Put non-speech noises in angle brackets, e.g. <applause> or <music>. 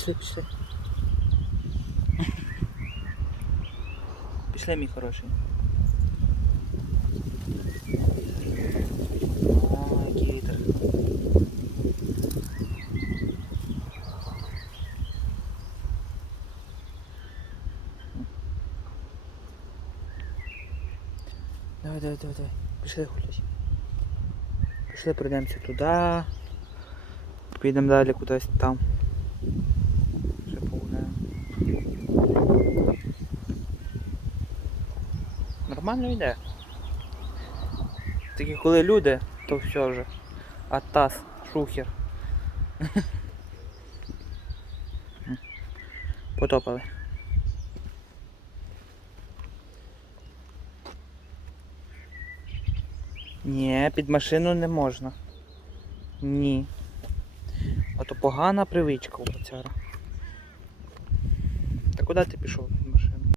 пішли, пішли. Пішли, мій хороший. Давай, давай, давай, давай. Пішли гулять. Пішли, пройдемося туди. Підемо далі кудись там. Нормально йде. Тільки коли люди, то все вже. Атас, шухер. <laughs> Потопали. Ні, під машину не можна. Ні. Ото погана привичка у пацяра. Та куди ти пішов?